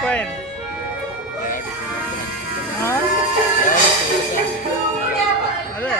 Coin అదే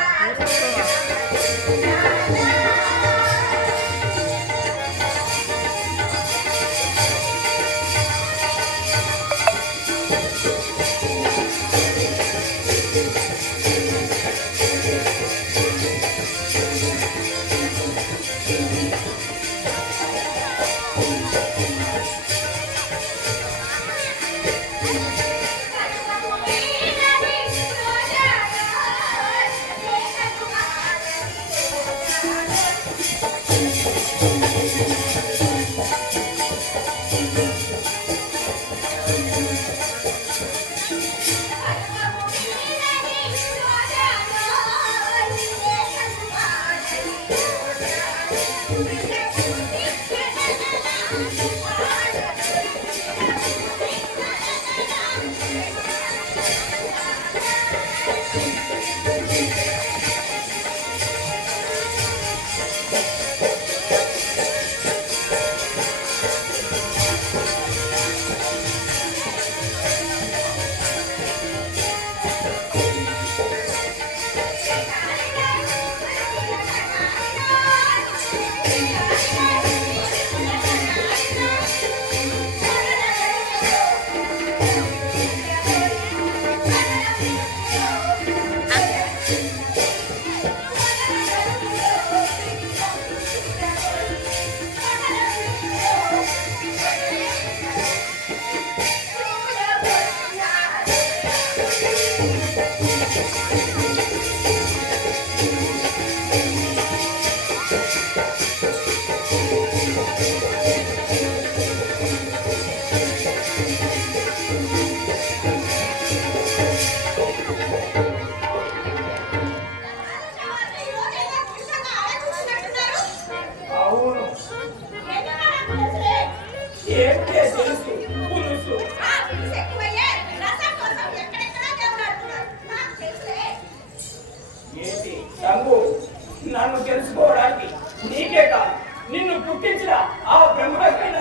నన్ను తెలుసుకోవడానికి నీకే కాదు నిన్ను పుట్టించిన ఆ బ్రహ్మకైనా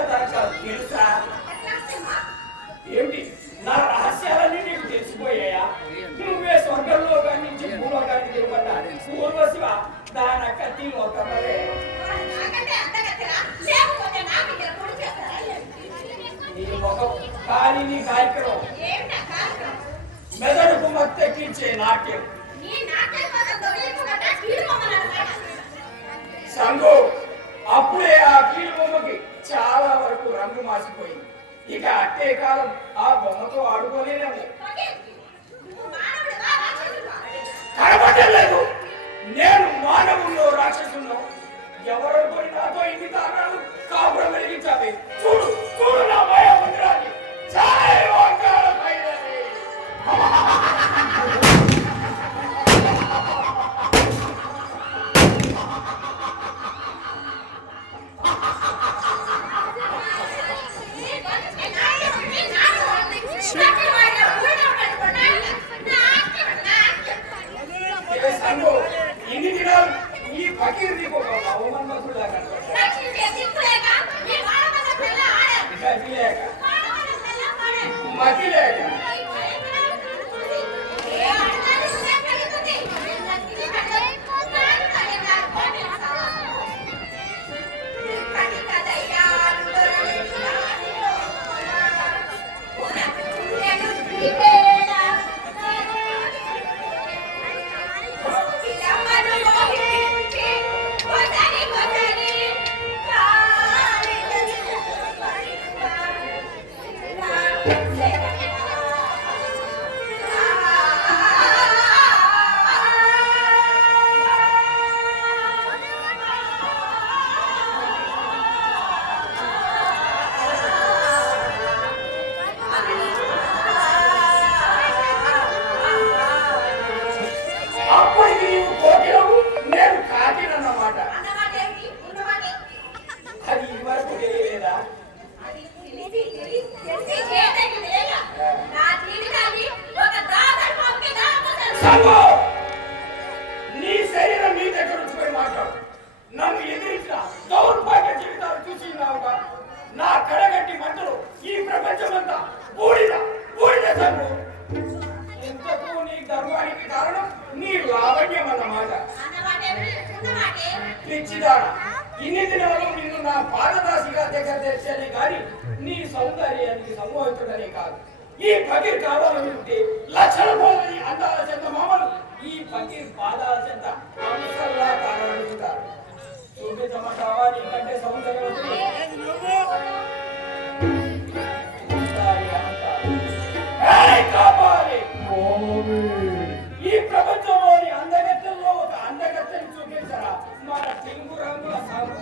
తెలుసా? ఏమిటి నా రహస్యాలన్నీ నీకు తెలిసిపోయాయా? నువ్వే స్వర్గంలో నుంచి భూలోకానికి తిరుగుతా పూర్వశివ దాన కత్తి మొత్తమలే నీ ముఖం కానీ నీ కార్యక్రమం మెదడుకు మత్తెక్కించే నాట్యం సంగు. అప్పుడే ఆ కీలు బొమ్మకి చాలా వరకు రంగు మాసిపోయింది. ఇక అట్టే కాలం ఆ బొమ్మతో ఆడుకోలేము. కనబడలేదు నేను మానవుల్లో రాక్షసుల్లో ఎవరనుకొని నాతో ఇన్ని తాగాలు కాపురం వెలిగించాలి. చూడు చూడు నా మాయా మందిరాన్ని ఇన్ని దినాలు ఈ ఫకీర్ నీకు ఒక అవమానమతులాగా మతి లేక నీ శరీరం నీ దగ్గర ఉంచుకొని మాట్లాడు. నన్ను ఎదిరించిన దౌర్భాగ్య జీవితాలు చూసినావుగా. నా కడగట్టి మంటలు ఈ ప్రపంచమంతా బూడిద బూడిద చంపు. ఇంతకు నీ గర్వానికి కారణం నీ లావణ్యం అన్నమాట. పిచ్చిదారా, ఇన్ని దినాలు నిన్ను నా పాదదాసిగా దగ్గర తెచ్చానే కానీ నీ సౌందర్యానికి సమ్మోహితుడనే కాదు. ఈ ఫకీర్ కావాలనుకుంటే లక్షల కోలని అందాల చెంత మామలు ఈ ఫకీర్ పాదాల చెంత అంశల్లా కావాలనుకుంటారు. చూపించమంటావా నీకంటే సౌందర్యవంతుడు? ఈ ప్రపంచంలోని అందగత్తెల్లో ఒక అందగత్తెని చూపించరా మన తెలుగు రంగుల సాగు.